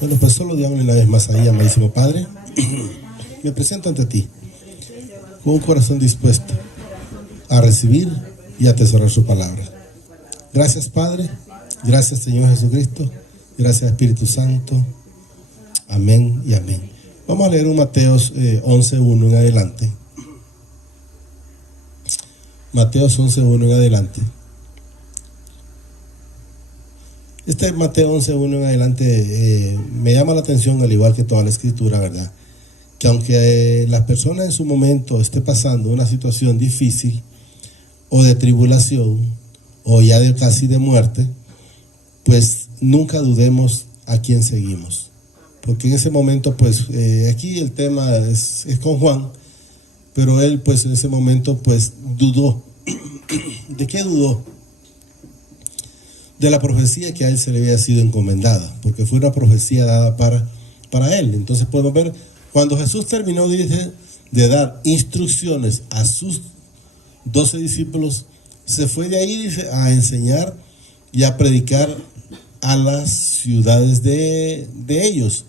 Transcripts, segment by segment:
Bueno, pues solo digámosle una vez más ahí, amadísimo Padre, me presento ante ti con un corazón dispuesto a recibir y atesorar su palabra. Gracias, Padre. Gracias, Señor Jesucristo. Gracias, Espíritu Santo. Amén y amén. Vamos a leer un Mateos 11:1 en adelante. Mateos 11:1 en adelante. Este Mateo 11:1 en adelante me llama la atención, al igual que toda la escritura, ¿verdad? Que aunque las personas en su momento esté pasando una situación difícil o de tribulación o ya de casi de muerte, pues nunca dudemos a quién seguimos. Porque en ese momento, pues aquí el tema es con Juan, pero él pues en ese momento pues dudó. ¿De qué dudó? De la profecía que a él se le había sido encomendada, porque fue una profecía dada para él. Entonces podemos ver, cuando Jesús terminó, dice, de dar instrucciones a sus 12 discípulos, se fue de ahí, dice, a enseñar y a predicar a las ciudades de ellos.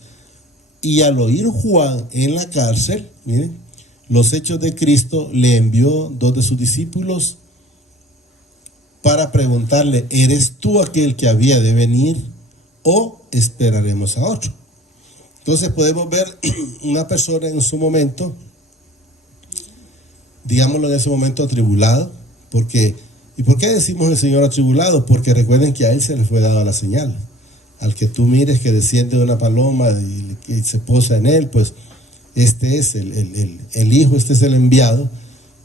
Y al oír Juan en la cárcel, miren, los Hechos de Cristo, le envió 2 de sus discípulos para preguntarle, ¿eres tú aquel que había de venir o esperaremos a otro? Entonces podemos ver una persona en su momento, digámoslo en ese momento, atribulado. ¿Y por qué decimos el Señor atribulado? Porque recuerden que a él se le fue dada la señal. Al que tú mires que desciende de una paloma y se posa en él, pues este es el Hijo, este es el enviado,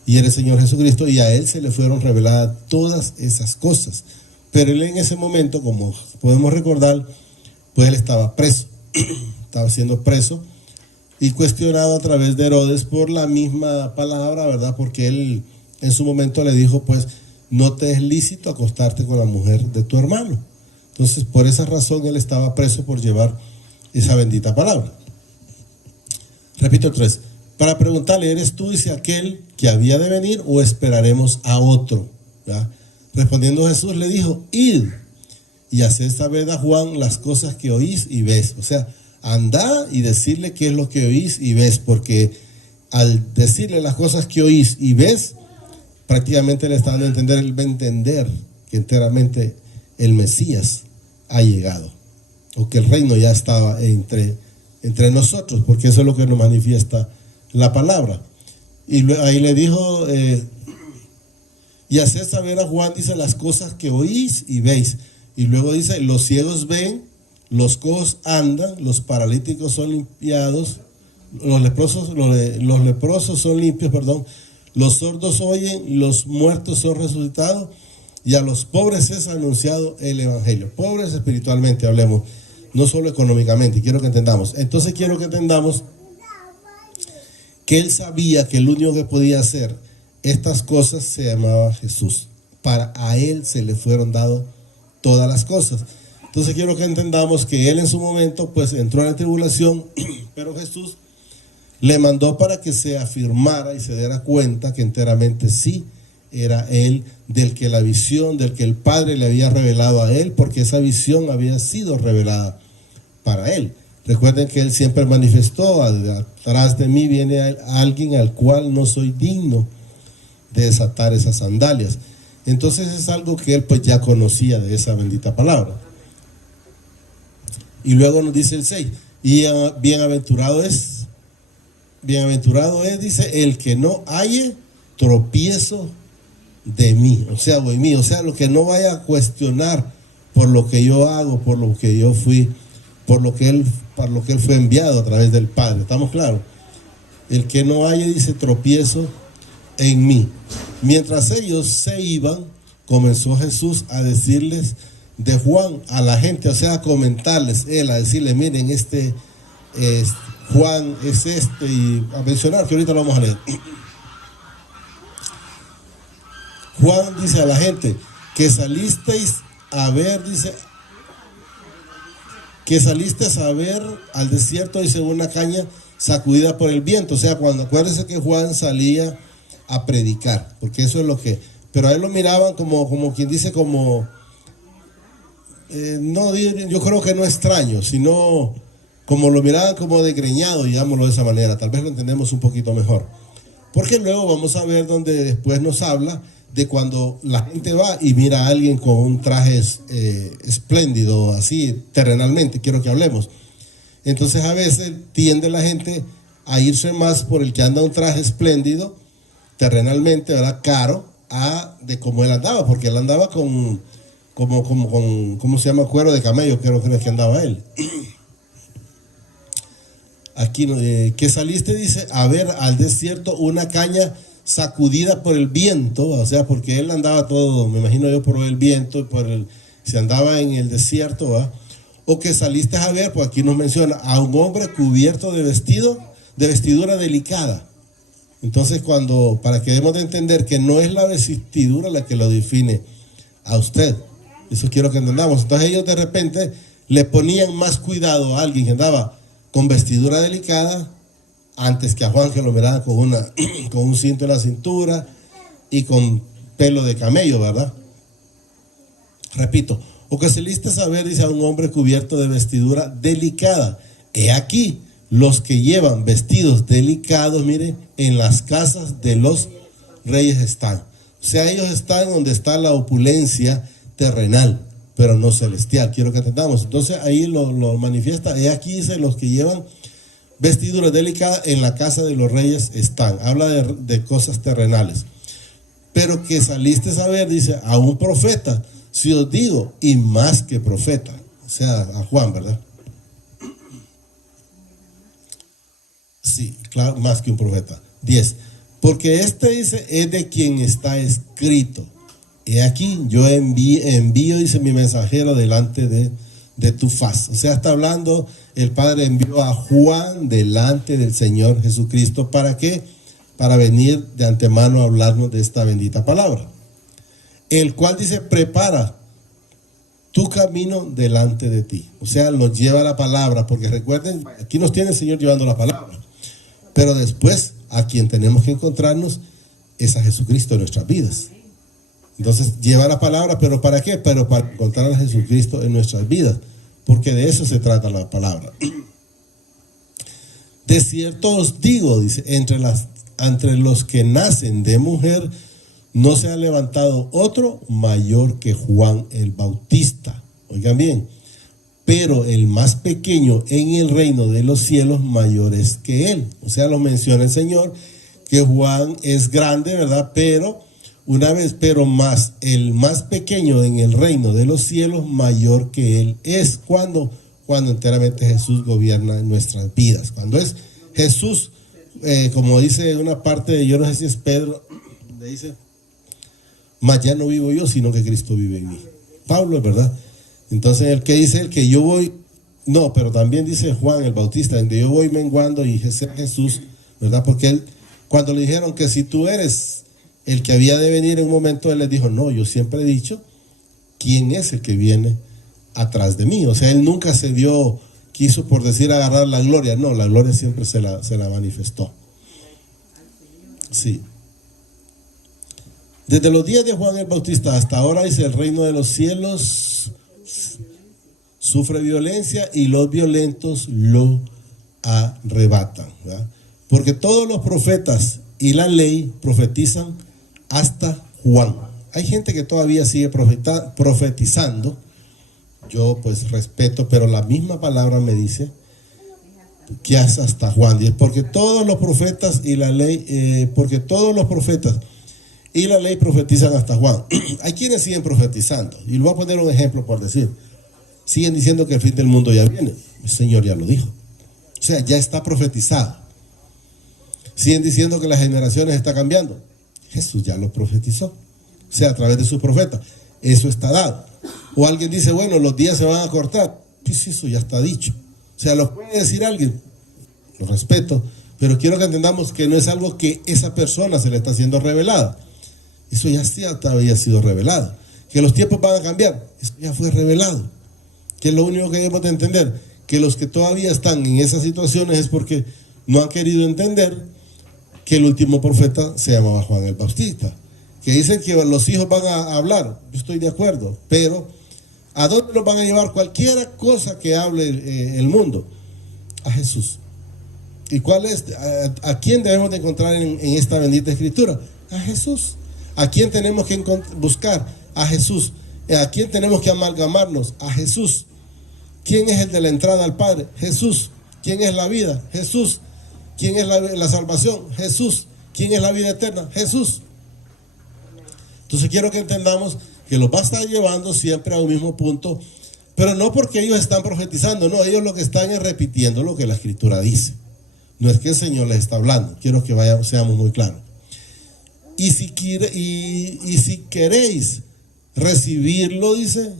y era el Señor Jesucristo, y a él se le fueron reveladas todas esas cosas. Pero él en ese momento, como podemos recordar, pues él estaba preso, estaba siendo preso y cuestionado a través de Herodes por la misma palabra, ¿verdad? Porque él en su momento le dijo, pues, no te es lícito acostarte con la mujer de tu hermano. Entonces, por esa razón él estaba preso por llevar esa bendita palabra. Repito 3. Para preguntarle, ¿eres tú, dice, aquel que había de venir o esperaremos a otro? ¿Ya? Respondiendo Jesús le dijo, id y haced saber a Juan las cosas que oís y ves. O sea, andá y decirle qué es lo que oís y ves, porque al decirle las cosas que oís y ves, prácticamente le está dando a entender, él va a entender que enteramente el Mesías ha llegado, o que el reino ya estaba entre nosotros, porque eso es lo que nos manifiesta la palabra. Y ahí le dijo, y haced saber a Juan, dice, las cosas que oís y veis. Y luego dice, los ciegos ven, los cojos andan, los paralíticos son limpiados, los leprosos son limpios, los sordos oyen, los muertos son resucitados, y a los pobres es anunciado el evangelio. Pobres espiritualmente, hablemos, no solo económicamente. Quiero que entendamos. Entonces quiero que entendamos que él sabía que el único que podía hacer estas cosas se llamaba Jesús. A él se le fueron dadas todas las cosas. Entonces quiero que entendamos que él en su momento pues entró en la tribulación, pero Jesús le mandó para que se afirmara y se diera cuenta que enteramente sí era él, del que la visión, del que el Padre le había revelado a él, porque esa visión había sido revelada para él. Recuerden que él siempre manifestó, atrás de mí viene alguien al cual no soy digno de desatar esas sandalias. Entonces es algo que él pues ya conocía de esa bendita palabra. Y luego nos dice el 6, y bienaventurado es, dice, el que no halle tropiezo de mí, o sea, lo que no vaya a cuestionar por lo que yo hago, por lo que yo fui, por lo que él fue enviado a través del Padre. ¿Estamos claros? El que no haya, dice, tropiezo en mí. Mientras ellos se iban, comenzó Jesús a decirles de Juan a la gente, o sea, a comentarles, a decirle, miren, Juan es y a mencionar, que ahorita lo vamos a leer. Juan dice a la gente, que salisteis a ver, dice, que saliste a ver al desierto, dice, una caña sacudida por el viento. O sea, acuérdense que Juan salía a predicar, porque eso es lo que, pero a él lo miraban como quien dice, no, yo creo que no extraño, sino como lo miraban como desgreñado, digámoslo de esa manera. Tal vez lo entendemos un poquito mejor. Porque luego vamos a ver donde después nos habla de cuando la gente va y mira a alguien con un traje espléndido, así terrenalmente, quiero que hablemos. Entonces a veces tiende la gente a irse más por el que anda un traje espléndido, terrenalmente, ¿verdad? Caro, de cómo él andaba, porque él andaba con ¿cómo se llama? Cuero de camello, creo que andaba él. Aquí, que saliste, dice, a ver al desierto una caña sacudida por el viento, o sea, porque él andaba todo, me imagino yo, por el viento, se andaba en el desierto, ¿va? O que saliste a ver, pues aquí nos menciona, a un hombre cubierto de vestidura delicada. Entonces, para que demos de entender que no es la vestidura la que lo define a usted, eso quiero que entendamos. Entonces ellos de repente le ponían más cuidado a alguien que andaba con vestidura delicada, antes que a Juan, que lo miraban con un cinto en la cintura y con pelo de camello, ¿verdad? Repito, o que saliste a saber, dice, a un hombre cubierto de vestidura delicada. He aquí, los que llevan vestidos delicados, mire, en las casas de los reyes están. O sea, ellos están donde está la opulencia terrenal, pero no celestial. Quiero que entendamos. Entonces ahí lo manifiesta. He aquí, dice, los que llevan vestiduras delicadas en la casa de los reyes están. Habla de cosas terrenales. Pero que saliste a ver, dice, a un profeta, si os digo, y más que profeta. O sea, a Juan, ¿verdad? Sí, claro, más que un profeta. 10. Porque dice, es de quien está escrito. He aquí, yo envío, dice, mi mensajero delante de tu faz. O sea, está hablando, el Padre envió a Juan delante del Señor Jesucristo. ¿Para qué? Para venir de antemano a hablarnos de esta bendita palabra. El cual dice, prepara tu camino delante de ti. O sea, nos lleva la palabra, porque recuerden, aquí nos tiene el Señor llevando la palabra. Pero después, a quien tenemos que encontrarnos es a Jesucristo en nuestras vidas. Entonces, lleva la palabra, ¿pero para qué? Pero para encontrar a Jesucristo en nuestras vidas, porque de eso se trata la palabra. De cierto os digo, dice, entre los que nacen de mujer, no se ha levantado otro mayor que Juan el Bautista. Oigan bien, pero el más pequeño en el reino de los cielos mayor es que él. O sea, lo menciona el Señor, que Juan es grande, ¿verdad? Pero el más pequeño en el reino de los cielos mayor que él es. Cuando enteramente Jesús gobierna en nuestras vidas. Cuando es Jesús, como dice una parte, yo no sé si es Pedro, donde dice, mas ya no vivo yo, sino que Cristo vive en mí. Pablo, es verdad. Entonces el que dice, el que yo voy, no, pero también dice Juan el Bautista, donde yo voy menguando y Jesús, ¿verdad? Porque él, cuando le dijeron que si tú eres el que había de venir en un momento, él les dijo, no, yo siempre he dicho, ¿quién es el que viene atrás de mí? O sea, él nunca quiso por decir agarrar la gloria, no, la gloria siempre se la manifestó. Sí. Desde los días de Juan el Bautista hasta ahora, dice, el reino de los cielos sufre violencia y los violentos lo arrebatan, ¿verdad? Porque todos los profetas y la ley profetizan hasta Juan. Hay gente que todavía sigue profetizando. Yo pues respeto, pero la misma palabra me dice que es hasta Juan. Porque todos los profetas y la ley, y la ley profetizan hasta Juan. Hay quienes siguen profetizando. Y le voy a poner un ejemplo por decir. Siguen diciendo que el fin del mundo ya viene. El Señor ya lo dijo. O sea, ya está profetizado. Siguen diciendo que las generaciones están cambiando. Jesús ya lo profetizó. O sea, a través de sus profetas. Eso está dado. O alguien dice, bueno, los días se van a cortar. Pues eso ya está dicho. O sea, lo puede decir alguien. Lo respeto. Pero quiero que entendamos que no es algo que esa persona se le está haciendo revelada. Eso ya había sido revelado. Que los tiempos van a cambiar. Eso ya fue revelado. Que es lo único que debemos de entender. Que los que todavía están en esas situaciones es porque no han querido entender que el último profeta se llamaba Juan el Bautista. Que dicen que los hijos van a hablar. Yo estoy de acuerdo. Pero ¿a dónde los van a llevar? Cualquier cosa que hable el mundo. A Jesús. ¿Y cuál es? ¿A quién debemos de encontrar en esta bendita escritura? A Jesús. ¿A quién tenemos que buscar? A Jesús. ¿A quién tenemos que amalgamarnos? A Jesús. ¿Quién es el de la entrada al Padre? Jesús. ¿Quién es la vida? Jesús. ¿Quién es la salvación? Jesús. ¿Quién es la vida eterna? Jesús. Entonces quiero que entendamos que los va a estar llevando siempre a un mismo punto, pero no porque ellos están profetizando, no, ellos lo que están es repitiendo lo que la Escritura dice. No es que el Señor les está hablando, quiero que seamos muy claros. Y si queréis recibirlo, dice,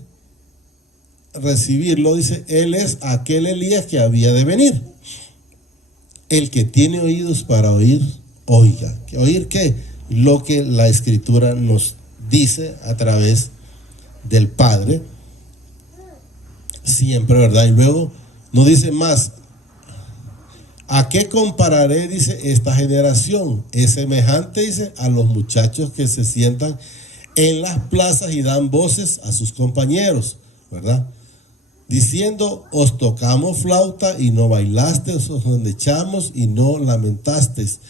Él es aquel Elías que había de venir. El que tiene oídos para oír, oiga. ¿Oír qué? Lo que la Escritura nos dice a través del Padre. Siempre, ¿verdad? Y luego nos dice más. ¿A qué compararé? Dice, esta generación es semejante, dice, a los muchachos que se sientan en las plazas y dan voces a sus compañeros, ¿verdad? Diciendo, os tocamos flauta y no bailasteis, os endechamos y no lamentasteis.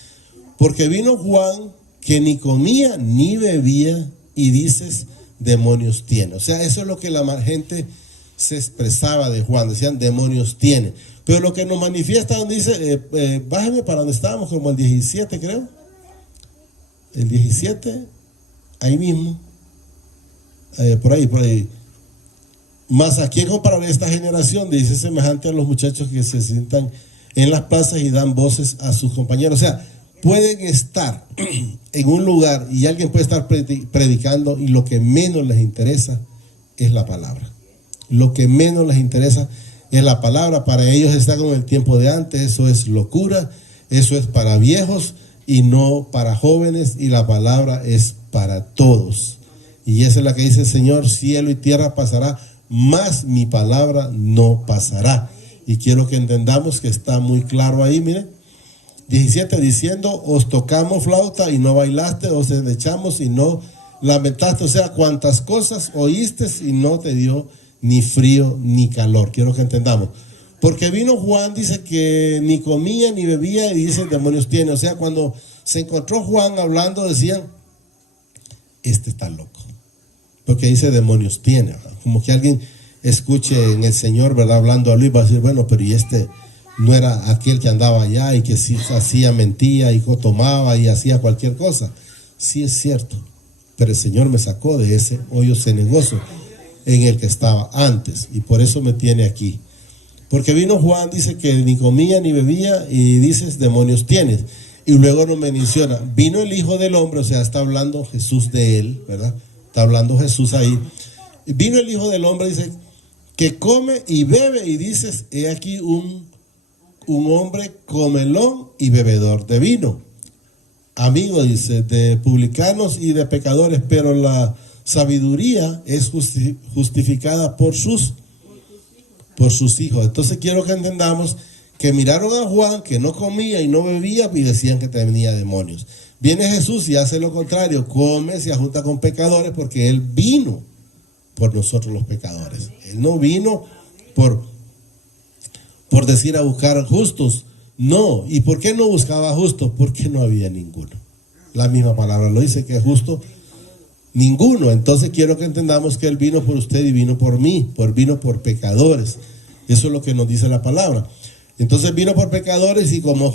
Porque vino Juan que ni comía ni bebía y dices, demonios tiene. O sea, eso es lo que la gente se expresaba de Juan, decían, demonios tiene. Pero lo que nos manifiesta donde dice, bájame para donde estábamos, como el 17 creo. El 17, ahí mismo. Por ahí. Mas a quién compararé esta generación, dice, semejante a los muchachos que se sientan en las plazas y dan voces a sus compañeros. O sea, pueden estar en un lugar y alguien puede estar predicando y lo que menos les interesa es la palabra. Lo que menos les interesa es la palabra. Para ellos está con el tiempo de antes, eso es locura, eso es para viejos y no para jóvenes, y la palabra es para todos. Y esa es la que dice el Señor, cielo y tierra pasará, mas mi palabra no pasará. Y quiero que entendamos que está muy claro ahí, miren. 17 diciendo, os tocamos flauta y no bailaste, os endechamos y no lamentaste. O sea, cuántas cosas oíste y no te dio ni frío ni calor. Quiero que entendamos. Porque vino Juan, dice que ni comía ni bebía y dice, demonios tiene. O sea, cuando se encontró Juan hablando, decían, este está loco. Porque dice, demonios tiene. ¿Verdad? Como que alguien escuche en el Señor, ¿verdad? Hablando a Luis, va a decir, bueno, pero y este no era aquel que andaba allá y que sí hacía mentira y tomaba y hacía cualquier cosa. Sí es cierto, pero el Señor me sacó de ese hoyo cenagoso en el que estaba antes, y por eso me tiene aquí. Porque vino Juan, dice que ni comía ni bebía y dices, demonios tienes. Y luego nos menciona, vino el Hijo del Hombre, o sea, está hablando Jesús de él, ¿verdad? Está hablando Jesús ahí. Vino el Hijo del Hombre, dice, que come y bebe, y dices, he aquí un hombre comelón y bebedor de vino. Amigo, dice, de publicanos y de pecadores, pero la sabiduría es justificada por sus hijos. Entonces quiero que entendamos que miraron a Juan que no comía y no bebía y decían que tenía demonios. Viene Jesús y hace lo contrario, come, se junta con pecadores, porque Él vino por nosotros los pecadores. Él no vino por decir a buscar justos. No. ¿Y por qué no buscaba justos? Porque no había ninguno. La misma palabra lo dice, que es justo ninguno. Entonces quiero que entendamos que Él vino por usted y vino por mí, vino por pecadores. Eso es lo que nos dice la palabra. Entonces vino por pecadores, y como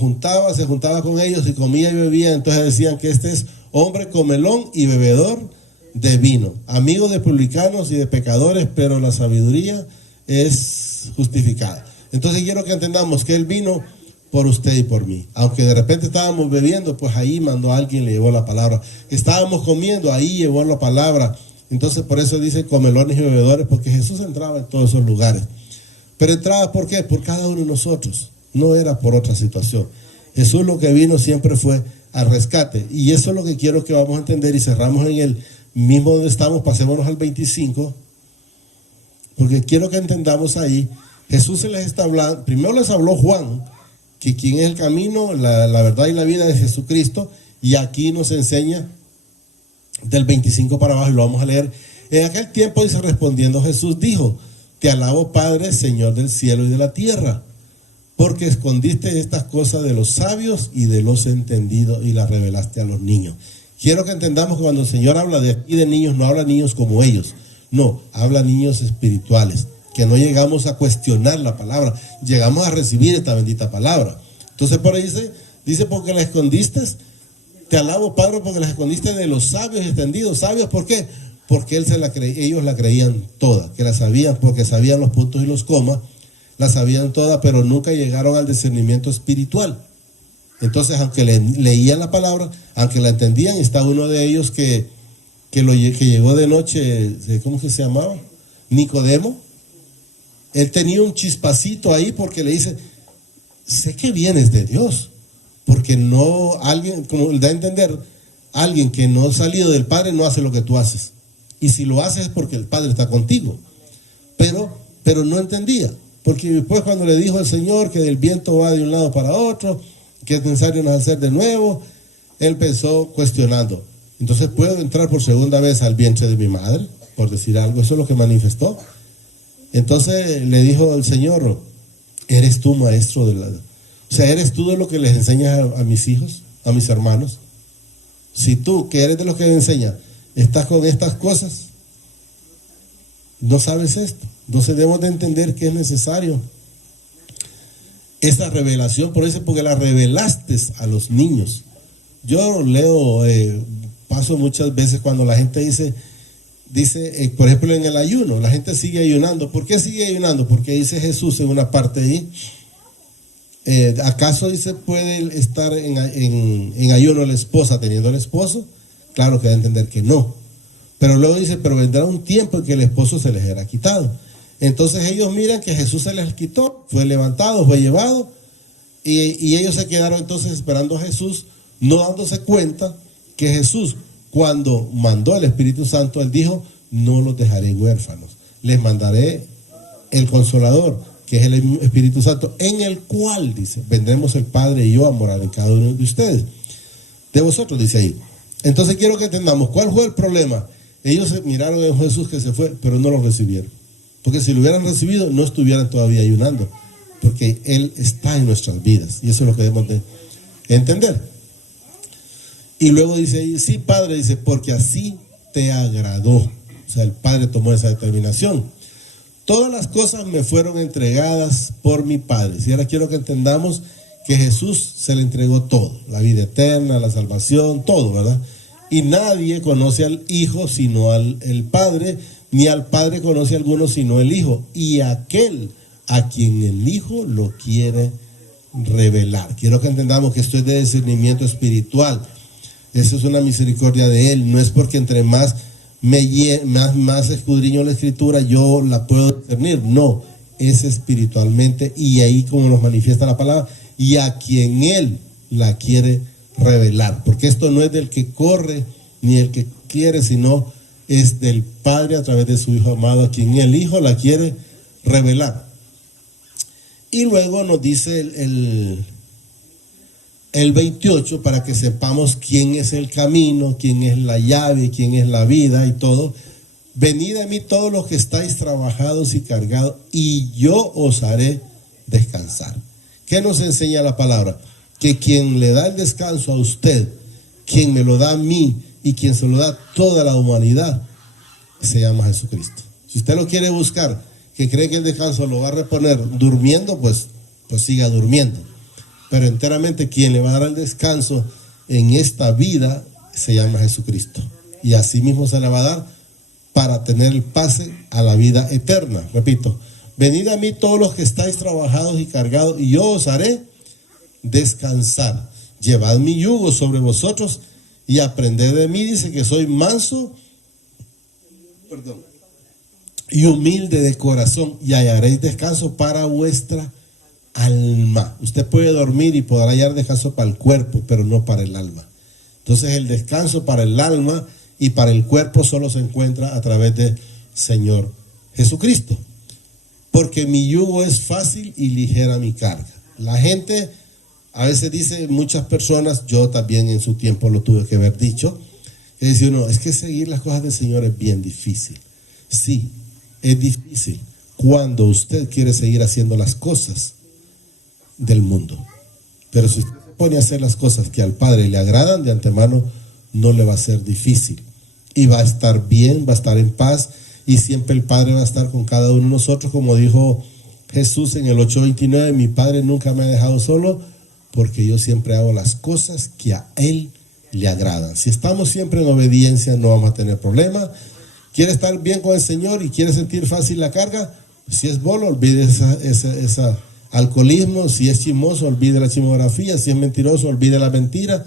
se juntaba con ellos y comía y bebía, entonces decían que este es hombre comelón y bebedor de vino, amigo de publicanos y de pecadores, pero la sabiduría es justificada. Entonces quiero que entendamos que Él vino por usted y por mí. Aunque de repente estábamos bebiendo, pues ahí mandó a alguien, le llevó la palabra. Estábamos comiendo, ahí llevó la palabra. Entonces por eso dice comelones y bebedores, porque Jesús entraba en todos esos lugares. Pero entraba, ¿por qué? Por cada uno de nosotros. No era por otra situación. Jesús lo que vino siempre fue al rescate. Y eso es lo que quiero que vamos a entender, y cerramos en el mismo donde estamos, pasémonos al 25, porque quiero que entendamos ahí. Jesús se les está hablando, primero les habló Juan, que quien es el camino, la verdad y la vida de Jesucristo, y aquí nos enseña del 25 para abajo, y lo vamos a leer. En aquel tiempo, dice, respondiendo Jesús dijo, te alabo, Padre, Señor del cielo y de la tierra, porque escondiste estas cosas de los sabios y de los entendidos y las revelaste a los niños. Quiero que entendamos que cuando el Señor habla de aquí de niños, no habla niños como ellos, no, habla niños espirituales, que no llegamos a cuestionar la palabra, llegamos a recibir esta bendita palabra. Entonces por ahí dice porque la escondiste, te alabo Padre porque la escondiste de los sabios y entendidos. ¿Sabios por qué? Porque ellos la creían toda, que la sabían porque sabían los puntos y los comas, la sabían toda, pero nunca llegaron al discernimiento espiritual. Entonces, aunque leían la palabra, aunque la entendían, está uno de ellos que llegó de noche, ¿cómo que se llamaba? Nicodemo. Él tenía un chispacito ahí porque le dice, sé que vienes de Dios, porque no alguien, como le da a entender, alguien que no ha salido del Padre no hace lo que tú haces. Y si lo haces es porque el Padre está contigo. Pero no entendía, porque después cuando le dijo al Señor que el viento va de un lado para otro, que es necesario nacer de nuevo, él empezó cuestionando. Entonces, ¿puedo entrar por segunda vez al vientre de mi madre? Por decir algo, eso es lo que manifestó. Entonces le dijo al Señor, ¿eres tú maestro de la... O sea, ¿eres tú de lo que les enseñas a mis hijos, a mis hermanos? Si tú, que eres de los que les enseñas, estás con estas cosas, no sabes esto. Entonces debemos de entender que es necesario esa revelación, por eso, porque la revelaste a los niños. Yo leo, paso muchas veces cuando la gente dice, por ejemplo, en el ayuno, la gente sigue ayunando. ¿Por qué sigue ayunando? Porque dice Jesús en una parte ahí, ¿acaso dice puede estar en ayuno la esposa teniendo el esposo? Claro que da a entender que no. Pero luego dice, pero vendrá un tiempo en que el esposo se les será quitado. Entonces ellos miran que Jesús se les quitó, fue levantado, fue llevado, y ellos se quedaron entonces esperando a Jesús, no dándose cuenta que Jesús, cuando mandó al Espíritu Santo, él dijo, no los dejaré huérfanos, les mandaré el Consolador, que es el Espíritu Santo, en el cual, dice, vendremos el Padre y yo a morar en cada uno de ustedes, de vosotros, dice ahí. Entonces quiero que entendamos, ¿cuál fue el problema? Ellos miraron a Jesús que se fue, pero no lo recibieron. Porque si lo hubieran recibido, no estuvieran todavía ayunando. Porque Él está en nuestras vidas. Y eso es lo que debemos de entender. Y luego dice, sí, Padre, dice, porque así te agradó. O sea, el Padre tomó esa determinación. Todas las cosas me fueron entregadas por mi Padre. Y ahora quiero que entendamos que Jesús se le entregó todo. La vida eterna, la salvación, todo, ¿verdad? Y nadie conoce al Hijo sino al Padre, ni al Padre conoce a alguno sino el Hijo, y aquel a quien el Hijo lo quiere revelar. Quiero que entendamos que esto es de discernimiento espiritual. Eso es una misericordia de Él. No es porque entre más escudriño la Escritura yo la puedo discernir. No, es espiritualmente, y ahí como nos manifiesta la palabra, y a quien Él la quiere revelar. Porque esto no es del que corre ni el que quiere, sino es del Padre a través de su Hijo amado, a quien el Hijo la quiere revelar. Y luego nos dice el 28, para que sepamos quién es el camino, quién es la llave, quién es la vida y todo. Venid a mí todos los que estáis trabajados y cargados, y yo os haré descansar. ¿Qué nos enseña la palabra? Que quien le da el descanso a usted, quien me lo da a mí y quien se lo da a toda la humanidad, se llama Jesucristo. Si usted lo quiere buscar, que cree que el descanso lo va a reponer durmiendo, pues siga durmiendo. Pero enteramente quien le va a dar el descanso en esta vida se llama Jesucristo. Y así mismo se le va a dar para tener el pase a la vida eterna. Repito, venid a mí todos los que estáis trabajados y cargados, y yo os haré descansar. Llevad mi yugo sobre vosotros y aprended de mí, dice, que soy manso y humilde de corazón, y hallaréis descanso para vuestra alma. Usted puede dormir y podrá hallar descanso para el cuerpo, pero no para el alma. Entonces el descanso para el alma y para el cuerpo solo se encuentra a través del Señor Jesucristo. Porque mi yugo es fácil y ligera mi carga. La gente a veces dice, muchas personas, yo también en su tiempo lo tuve que haber dicho, es decir, no, es que seguir las cosas del Señor es bien difícil. Sí, es difícil cuando usted quiere seguir haciendo las cosas del mundo. Pero si usted se pone a hacer las cosas que al Padre le agradan, de antemano no le va a ser difícil. Y va a estar bien, va a estar en paz, y siempre el Padre va a estar con cada uno de nosotros, como dijo Jesús en el 8:29, mi Padre nunca me ha dejado solo, porque yo siempre hago las cosas que a Él le agradan. Si estamos siempre en obediencia, no vamos a tener problema. ¿Quiere estar bien con el Señor y quiere sentir fácil la carga? Si es bolo, olvide esa alcoholismo. Si es chismoso, olvide la chismografía. Si es mentiroso, olvide la mentira.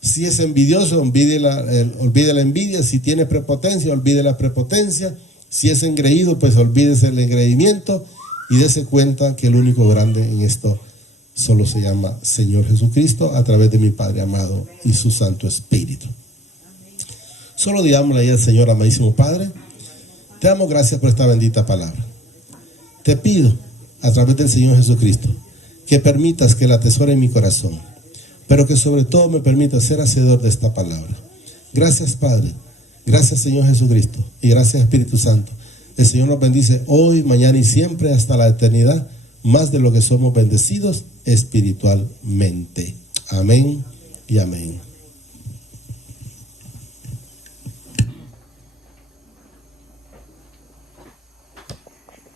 Si es envidioso, olvide la envidia. Si tiene prepotencia, olvide la prepotencia. Si es engreído, pues olvídese el engreimiento y dése cuenta que el único grande en esto solo se llama Señor Jesucristo, a través de mi Padre amado y su Santo Espíritu. Solo digámosle ahí al Señor, amadísimo Padre, te damos gracias por esta bendita palabra. Te pido, a través del Señor Jesucristo, que permitas que la atesore en mi corazón, pero que sobre todo me permitas ser hacedor de esta palabra. Gracias, Padre. Gracias, Señor Jesucristo. Y gracias, Espíritu Santo. El Señor nos bendice hoy, mañana y siempre hasta la eternidad, más de lo que somos bendecidos espiritualmente. Amén y amén.